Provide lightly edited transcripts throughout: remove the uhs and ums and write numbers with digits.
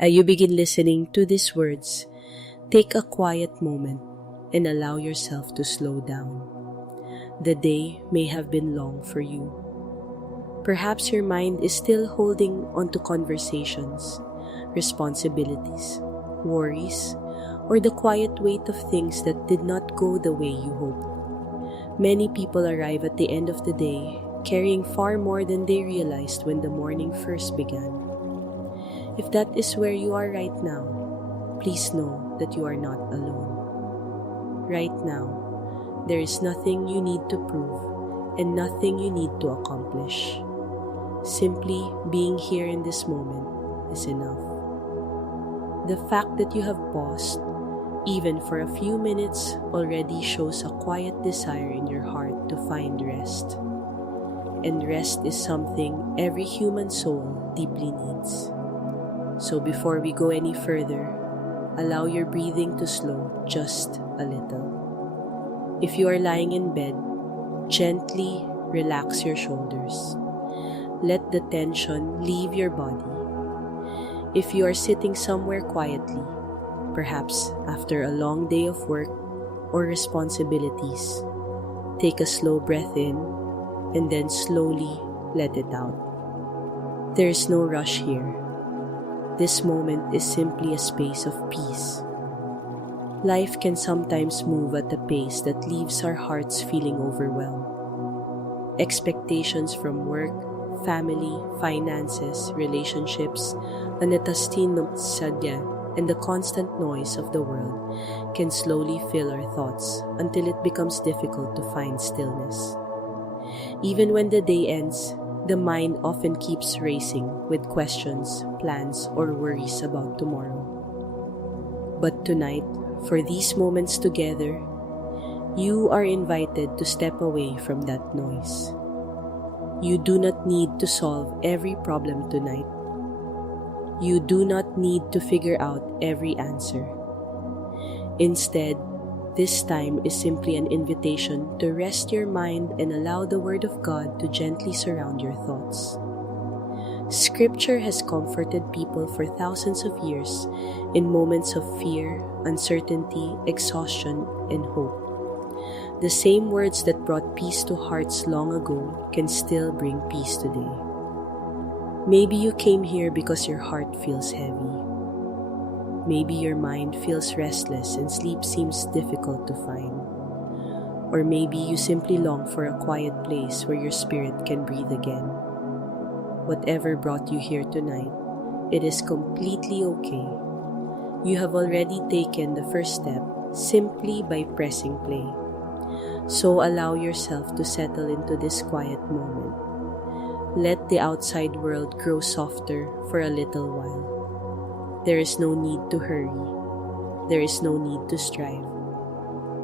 You begin listening to these words, take a quiet moment and allow yourself to slow down. The day may have been long for you. Perhaps your mind is still holding onto conversations, responsibilities, worries, or the quiet weight of things that did not go the way you hoped. Many people arrive at the end of the day carrying far more than they realized when the morning first began. If that is where you are right now, please know that you are not alone. Right now, there is nothing you need to prove and nothing you need to accomplish. Simply being here in this moment is enough. The fact that you have paused, even for a few minutes, already shows a quiet desire in your heart to find rest. And rest is something every human soul deeply needs. So before we go any further, allow your breathing to slow just a little. If you are lying in bed, gently relax your shoulders. Let the tension leave your body. If you are sitting somewhere quietly, perhaps after a long day of work or responsibilities, take a slow breath in and then slowly let it out. There is no rush here. This moment is simply a space of peace. Life can sometimes move at a pace that leaves our hearts feeling overwhelmed. Expectations from work, family, finances, relationships, and the constant noise of the world can slowly fill our thoughts until it becomes difficult to find stillness. Even when the day ends, the mind often keeps racing with questions, plans, or worries about tomorrow. But tonight, for these moments together, you are invited to step away from that noise. You do not need to solve every problem tonight. You do not need to figure out every answer. Instead, this time is simply an invitation to rest your mind and allow the Word of God to gently surround your thoughts. Scripture has comforted people for thousands of years in moments of fear, uncertainty, exhaustion, and hope. The same words that brought peace to hearts long ago can still bring peace today. Maybe you came here because your heart feels heavy. Maybe your mind feels restless and sleep seems difficult to find. Or maybe you simply long for a quiet place where your spirit can breathe again. Whatever brought you here tonight, it is completely okay. You have already taken the first step simply by pressing play. So allow yourself to settle into this quiet moment. Let the outside world grow softer for a little while. There is no need to hurry. There is no need to strive.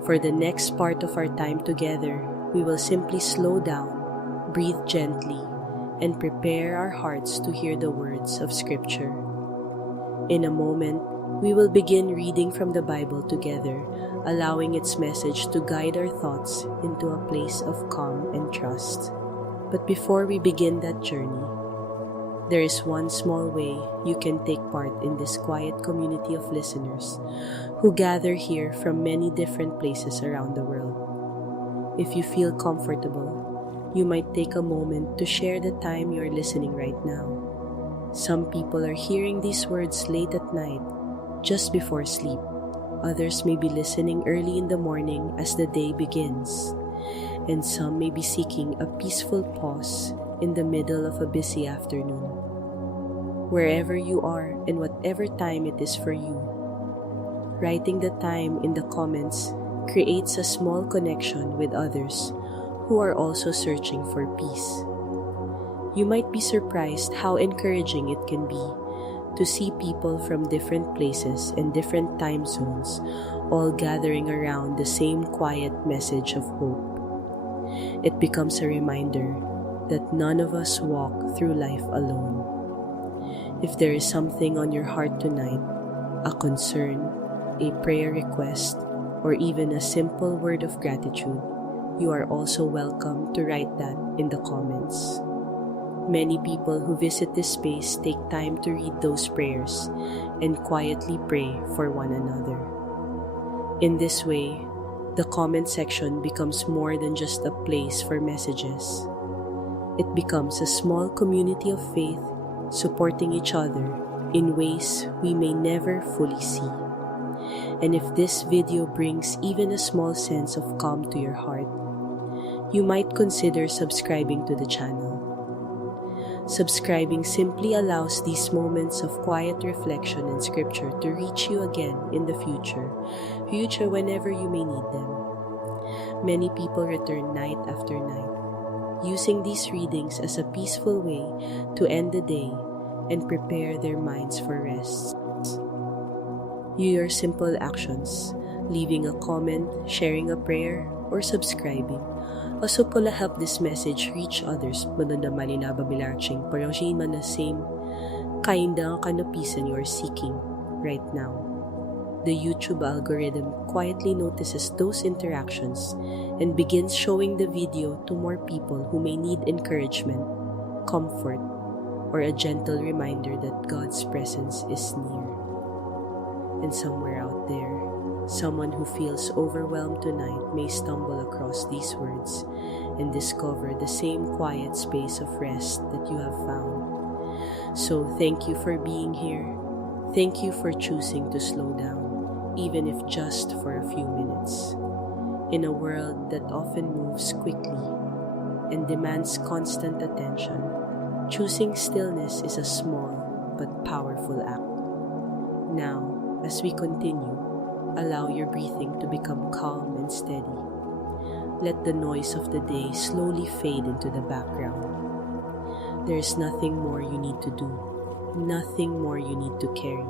For the next part of our time together, we will simply slow down, breathe gently, and prepare our hearts to hear the words of Scripture. In a moment, we will begin reading from the Bible together, allowing its message to guide our thoughts into a place of calm and trust. But before we begin that journey, there is one small way you can take part in this quiet community of listeners who gather here from many different places around the world. If you feel comfortable, you might take a moment to share the time you are listening right now. Some people are hearing these words late at night, just before sleep. Others may be listening early in the morning as the day begins. And some may be seeking a peaceful pause in the middle of a busy afternoon. Wherever you are and whatever time it is for you, writing the time in the comments creates a small connection with others who are also searching for peace. You might be surprised how encouraging it can be to see people from different places and different time zones all gathering around the same quiet message of hope. It becomes a reminder that none of us walk through life alone. If there is something on your heart tonight, a concern, a prayer request, or even a simple word of gratitude, you are also welcome to write that in the comments. Many people who visit this space take time to read those prayers and quietly pray for one another. In this way, the comment section becomes more than just a place for messages. It becomes a small community of faith supporting each other in ways we may never fully see. And if this video brings even a small sense of calm to your heart, you might consider subscribing to the channel. Subscribing simply allows these moments of quiet reflection and scripture to reach you again in the future whenever you may need them. Many people return night after night, using these readings as a peaceful way to end the day and prepare their minds for rest. Your simple actions, leaving a comment, sharing a prayer, or subscribing, also pula help this message reach others manunda malinaba bilarching parangin man the same kind of kanapisan you are seeking right now. The YouTube algorithm quietly notices those interactions and begins showing the video to more people who may need encouragement, comfort, or a gentle reminder that God's presence is near. And somewhere out there, someone who feels overwhelmed tonight may stumble across these words and discover the same quiet space of rest that you have found. So thank you for being here. Thank you for choosing to slow down, even if just for a few minutes. In a world that often moves quickly and demands constant attention, choosing stillness is a small but powerful act. Now, as we continue, allow your breathing to become calm and steady. Let the noise of the day slowly fade into the background. There is nothing more you need to do, nothing more you need to carry.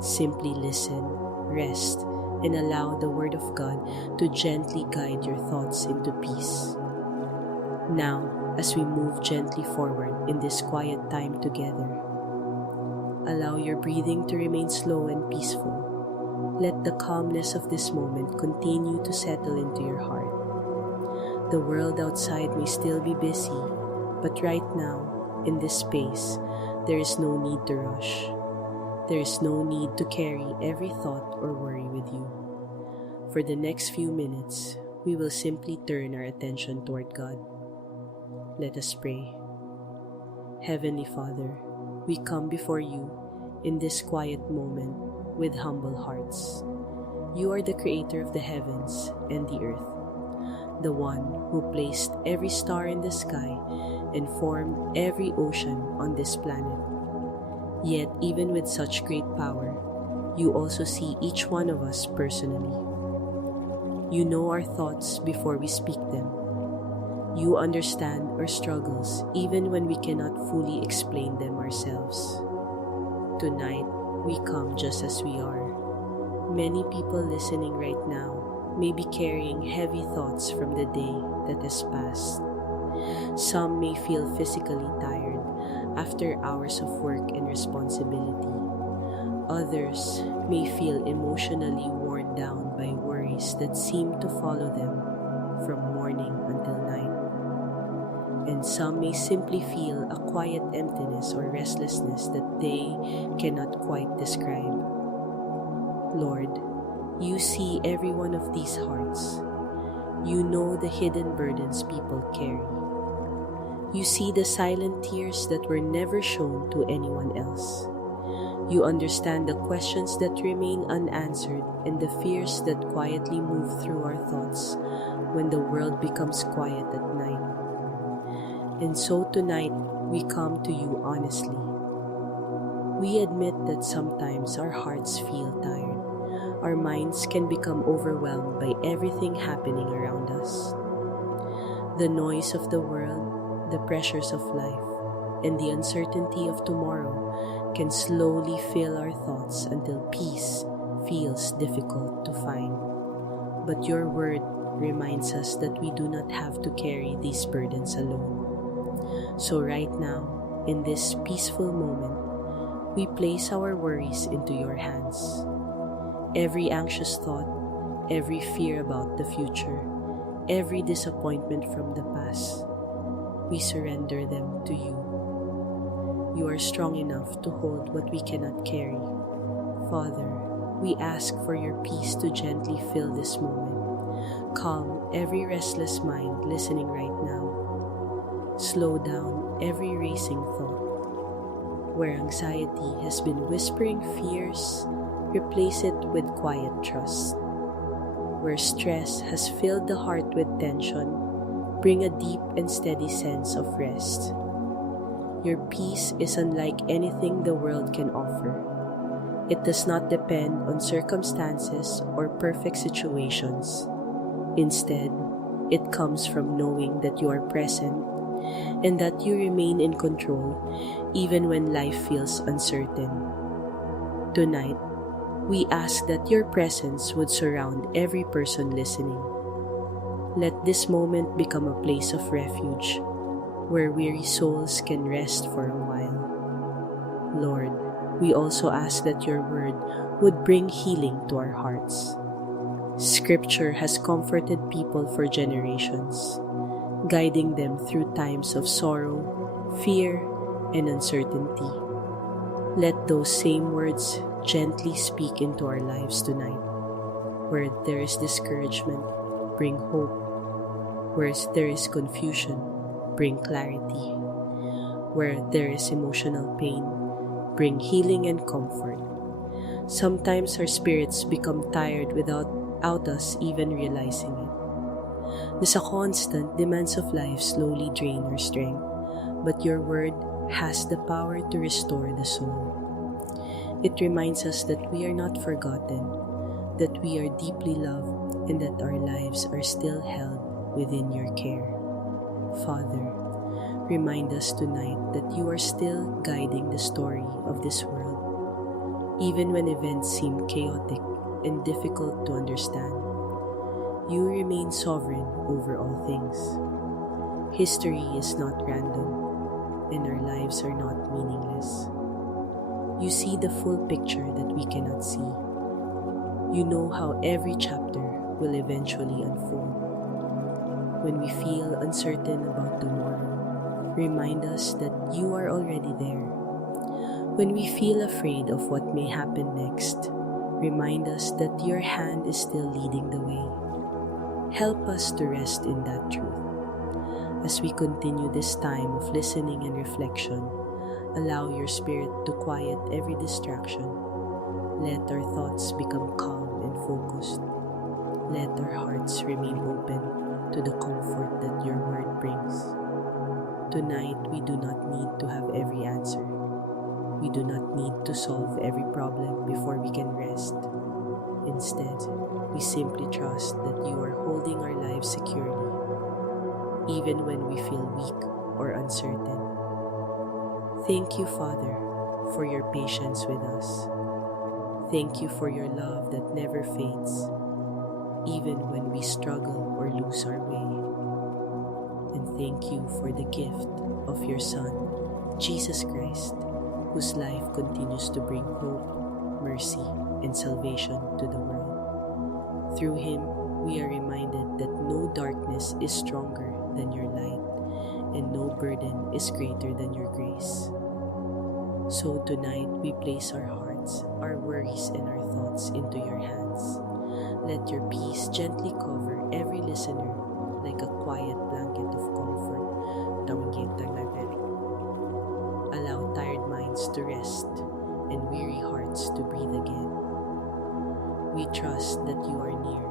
Simply listen, rest, and allow the Word of God to gently guide your thoughts into peace. Now, as we move gently forward in this quiet time together, allow your breathing to remain slow and peaceful. Let the calmness of this moment continue to settle into your heart. The world outside may still be busy, but right now, in this space, there is no need to rush. There is no need to carry every thought or worry with you. For the next few minutes, we will simply turn our attention toward God. Let us pray. Heavenly Father, we come before you in this quiet moment with humble hearts. You are the creator of the heavens and the earth, the one who placed every star in the sky and formed every ocean on this planet. Yet, even with such great power, you also see each one of us personally. You know our thoughts before we speak them. You understand our struggles even when we cannot fully explain them ourselves. Tonight, we come just as we are. Many people listening right now may be carrying heavy thoughts from the day that has passed. Some may feel physically tired after hours of work and responsibility. Others may feel emotionally worn down by worries that seem to follow them from morning until night. And some may simply feel a quiet emptiness or restlessness that they cannot quite describe. Lord, you see every one of these hearts. You know the hidden burdens people carry. You see the silent tears that were never shown to anyone else. You understand the questions that remain unanswered and the fears that quietly move through our thoughts when the world becomes quiet at night. And so tonight, we come to you honestly. We admit that sometimes our hearts feel tired. Our minds can become overwhelmed by everything happening around us. The noise of the world, the pressures of life, and the uncertainty of tomorrow can slowly fill our thoughts until peace feels difficult to find. But your word reminds us that we do not have to carry these burdens alone. So right now, in this peaceful moment, we place our worries into your hands. Every anxious thought, every fear about the future, every disappointment from the past, we surrender them to you. You are strong enough to hold what we cannot carry. Father, we ask for your peace to gently fill this moment. Calm every restless mind listening right now. Slow down every racing thought. Where anxiety has been whispering fears, replace it with quiet trust. Where stress has filled the heart with tension, bring a deep and steady sense of rest. Your peace is unlike anything the world can offer. It does not depend on circumstances or perfect situations. Instead, it comes from knowing that you are present and that you remain in control even when life feels uncertain. Tonight, we ask that your presence would surround every person listening. Let this moment become a place of refuge where weary souls can rest for a while. Lord, we also ask that your word would bring healing to our hearts. Scripture has comforted people for generations, guiding them through times of sorrow, fear, and uncertainty. Let those same words gently speak into our lives tonight. Where there is discouragement, bring hope. Where there is confusion, bring clarity. Where there is emotional pain, bring healing and comfort. Sometimes our spirits become tired without us even realizing it. The constant demands of life slowly drain our strength, but your word has the power to restore the soul. It reminds us that we are not forgotten, that we are deeply loved, and that our lives are still held within your care. Father, remind us tonight that you are still guiding the story of this world. Even when events seem chaotic and difficult to understand, you remain sovereign over all things. History is not random, and our lives are not meaningless. You see the full picture that we cannot see. You know how every chapter will eventually unfold. When we feel uncertain about tomorrow, remind us that you are already there. When we feel afraid of what may happen next, remind us that your hand is still leading the way. Help us to rest in that truth. As we continue this time of listening and reflection, allow your spirit to quiet every distraction. Let our thoughts become calm and focused. Let our hearts remain open to the comfort that your word brings. Tonight, we do not need to have every answer. We do not need to solve every problem before we can rest. Instead, we simply trust that you are holding our lives securely, even when we feel weak or uncertain. Thank you, Father, for your patience with us. Thank you for your love that never fades, even when we struggle or lose our way. And thank you for the gift of your Son, Jesus Christ, whose life continues to bring hope, mercy, and salvation to the world. Through him, we are reminded that no darkness is stronger than your light, and no burden is greater than your grace. So tonight, we place our hearts, our worries, and our thoughts into your hands. Let your peace gently cover every listener like a quiet blanket of comfort. Allow tired minds to rest and weary hearts to breathe again. We trust that you are near.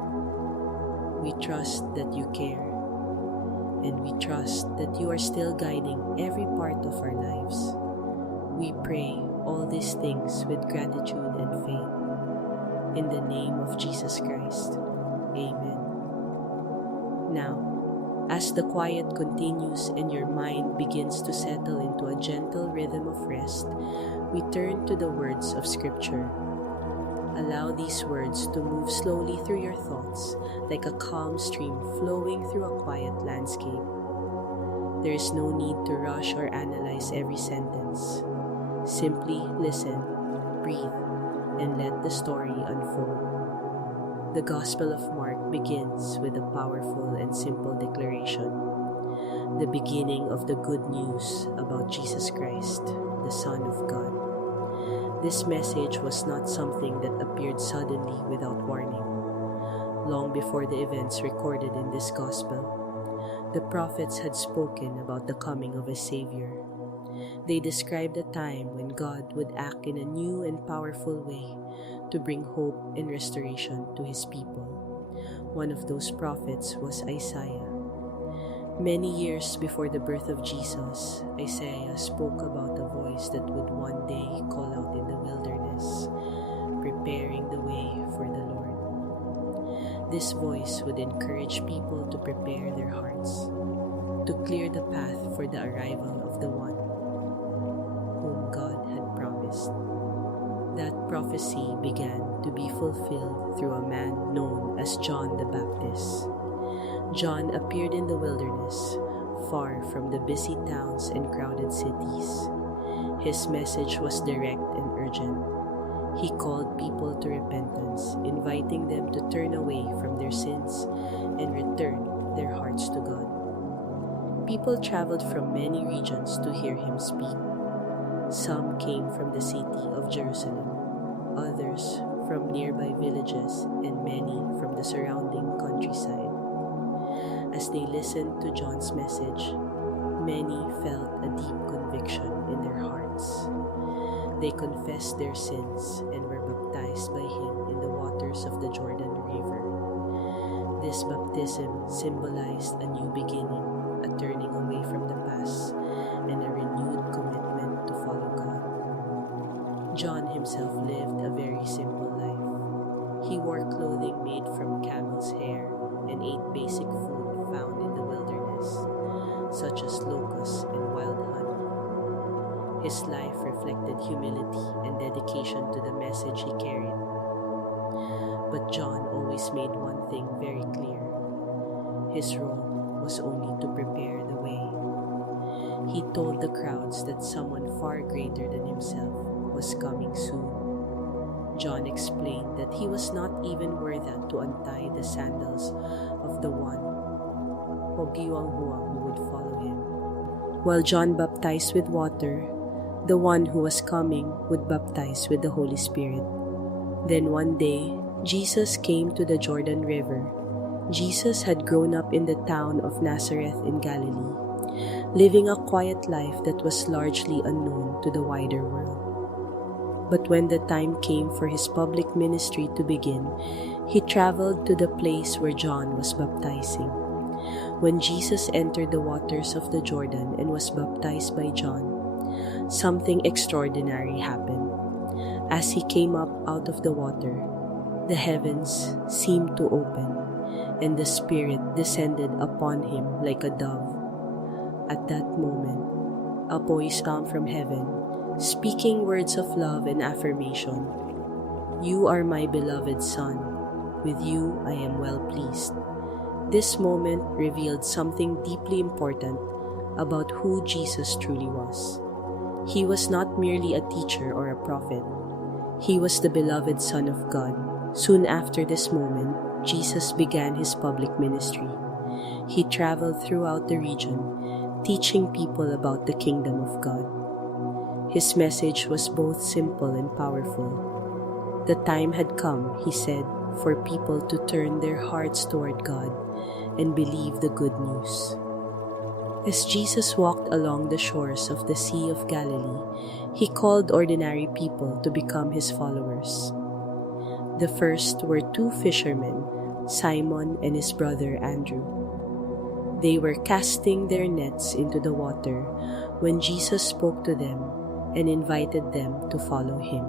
We trust that you care. And we trust that you are still guiding every part of our lives. We pray all these things with gratitude and faith. In the name of Jesus Christ. Amen. Now, as the quiet continues and your mind begins to settle into a gentle rhythm of rest, we turn to the words of Scripture. Allow these words to move slowly through your thoughts like a calm stream flowing through a quiet landscape. There is no need to rush or analyze every sentence. Simply listen, breathe, and let the story unfold. The Gospel of Mark begins with a powerful and simple declaration, the beginning of the good news about Jesus Christ, the Son of God. This message was not something that appeared suddenly without warning. Long before the events recorded in this Gospel, the prophets had spoken about the coming of a Savior. They described a time when God would act in a new and powerful way to bring hope and restoration to His people. One of those prophets was Isaiah. Many years before the birth of Jesus, Isaiah spoke about a voice that would one day call out in the wilderness, preparing the way for the Lord. This voice would encourage people to prepare their hearts, to clear the path for the arrival of the one whom God had promised. That prophecy began to be fulfilled through a man known as John the Baptist. John appeared in the wilderness, far from the busy towns and crowded cities. His message was direct and urgent. He called people to repentance, inviting them to turn away from their sins and return their hearts to God. People traveled from many regions to hear him speak. Some came from the city of Jerusalem, others from nearby villages, and many from the surrounding countryside. As they listened to John's message, many felt a deep conviction in their hearts. They confessed their sins and were baptized by him in the waters of the Jordan River. This baptism symbolized a new beginning, a turning away from the past, and a renewed commitment to follow God. John himself lived a very simple life. He wore clothing made from camel's hair and ate basic food found in the wilderness, such as locusts and wild honey. His life reflected humility and dedication to the message he carried. But John always made one thing very clear. His role was only to prepare the way. He told the crowds that someone far greater than himself was coming soon. John explained that he was not even worthy to untie the sandals of the one who would follow him. While John baptized with water, the one who was coming would baptize with the Holy Spirit. Then one day, Jesus came to the Jordan River. Jesus had grown up in the town of Nazareth in Galilee, living a quiet life that was largely unknown to the wider world. But when the time came for his public ministry to begin, he traveled to the place where John was baptizing. When Jesus entered the waters of the Jordan and was baptized by John, something extraordinary happened. As he came up out of the water, the heavens seemed to open, and the Spirit descended upon him like a dove. At that moment, a voice came from heaven, speaking words of love and affirmation. "You are my beloved Son. With you I am well pleased." This moment revealed something deeply important about who Jesus truly was. He was not merely a teacher or a prophet. He was the beloved Son of God. Soon after this moment, Jesus began his public ministry. He traveled throughout the region, teaching people about the kingdom of God. His message was both simple and powerful. The time had come, he said, for people to turn their hearts toward God and believe the good news. As Jesus walked along the shores of the Sea of Galilee, he called ordinary people to become his followers. The first were two fishermen, Simon and his brother Andrew. They were casting their nets into the water when Jesus spoke to them and invited them to follow him.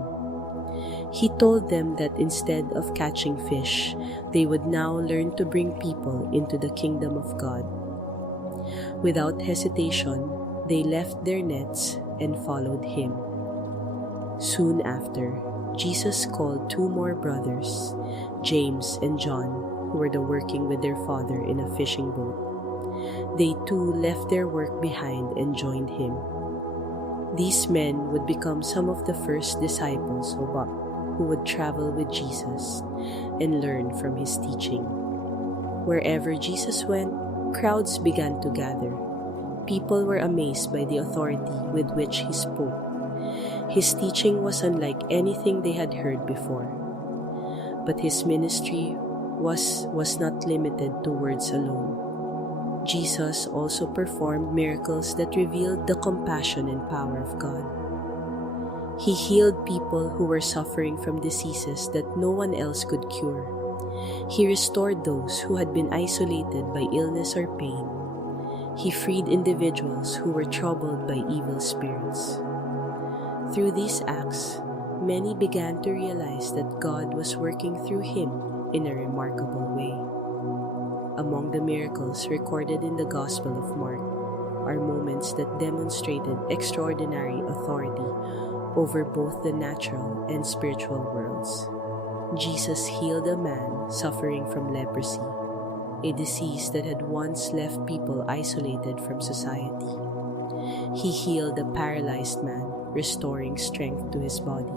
He told them that instead of catching fish, they would now learn to bring people into the kingdom of God. Without hesitation, they left their nets and followed him. Soon after, Jesus called two more brothers, James and John, who were working with their father in a fishing boat. They too left their work behind and joined him. These men would become some of the first disciples who would travel with Jesus and learn from his teaching. Wherever Jesus went, crowds began to gather. People were amazed by the authority with which he spoke. His teaching was unlike anything they had heard before. But his ministry was not limited to words alone. Jesus also performed miracles that revealed the compassion and power of God. He healed people who were suffering from diseases that no one else could cure. He restored those who had been isolated by illness or pain. He freed individuals who were troubled by evil spirits. Through these acts, many began to realize that God was working through him in a remarkable way. Among the miracles recorded in the Gospel of Mark are moments that demonstrated extraordinary authority over both the natural and spiritual worlds. Jesus healed a man suffering from leprosy, a disease that had once left people isolated from society. He healed a paralyzed man, restoring strength to his body.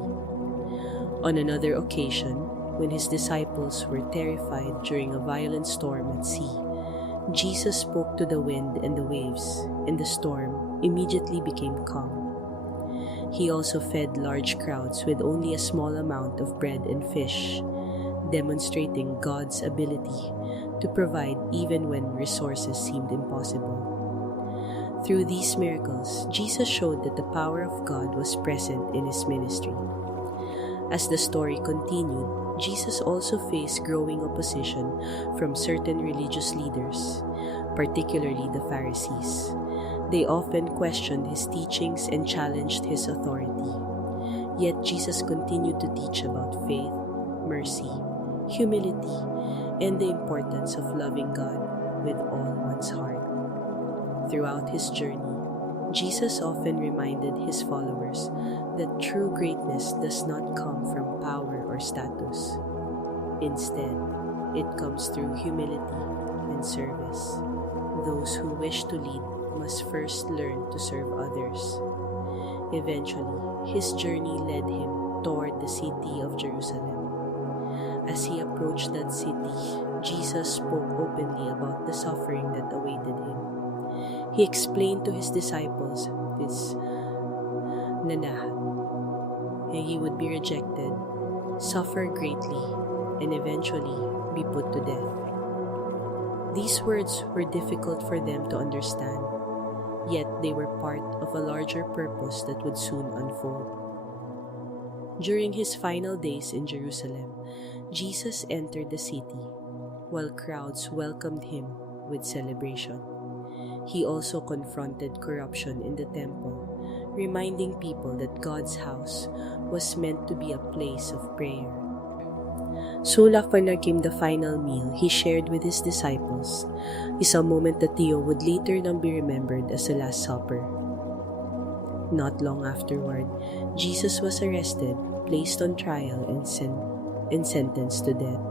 On another occasion, when his disciples were terrified during a violent storm at sea, Jesus spoke to the wind and the waves, and the storm immediately became calm. He also fed large crowds with only a small amount of bread and fish, demonstrating God's ability to provide even when resources seemed impossible. Through these miracles, Jesus showed that the power of God was present in his ministry. As the story continued, Jesus also faced growing opposition from certain religious leaders, particularly the Pharisees. They often questioned his teachings and challenged his authority. Yet Jesus continued to teach about faith, mercy, humility, and the importance of loving God with all one's heart. Throughout his journey, Jesus often reminded his followers that true greatness does not come from power or status. Instead, it comes through humility and service. Those who wish to lead must first learn to serve others. Eventually, his journey led him toward the city of Jerusalem. As he approached that city, Jesus spoke openly about the suffering that awaited him. He explained to his disciples this nanahat, and he would be rejected, suffer greatly, and eventually be put to death. These words were difficult for them to understand, yet they were part of a larger purpose that would soon unfold. During his final days in Jerusalem, Jesus entered the city, while crowds welcomed him with celebration. He also confronted corruption in the temple, reminding people that God's house was meant to be a place of prayer. Soon after came the final meal he shared with his disciples, is a moment that Theo would later on be remembered as the Last Supper. Not long afterward, Jesus was arrested, placed on trial, and sentenced to death.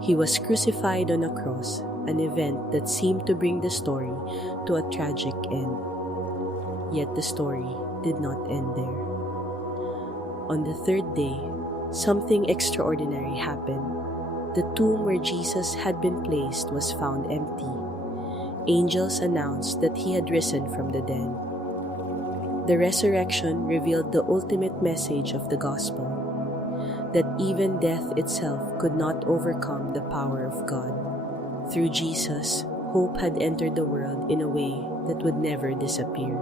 He was crucified on a cross, an event that seemed to bring the story to a tragic end. Yet the story did not end there. On the third day, something extraordinary happened. The tomb where Jesus had been placed was found empty. Angels announced that he had risen from the dead. The resurrection revealed the ultimate message of the gospel, that even death itself could not overcome the power of God. Through Jesus, hope had entered the world in a way that would never disappear.